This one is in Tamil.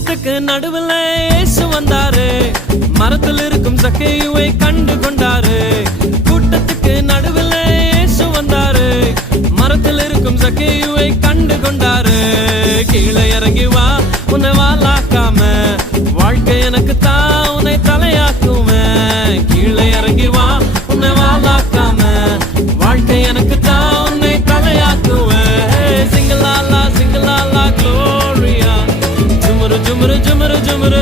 கூட்டத்துக்கு நடுவில் இயேசு வந்தாரு, மரத்தில் இருக்கும் சக்கேயுவை கண்டு கொண்டாரு. கூட்டத்துக்கு நடுவில் இயேசு வந்தாரு, மரத்தில் இருக்கும் சக்கேயுவை கண்டு கொண்டாரு. கீழே இறங்கி வா, உன்னை வாலாக்காம, வாழ்க்கை எனக்கு தான் உன்னை தலையாக்குவேன். கீழே இறங்கி வா, உன்னை வாலாக்காம, வாழ்க்கை எனக்கு தான் உன்னை தலையாக்குவேன். சிங்கலாலா சிங்கலாலா க்ளோரியா, ஜுமுரு ஜுமுரு ஜுமுரு ஜுமுரு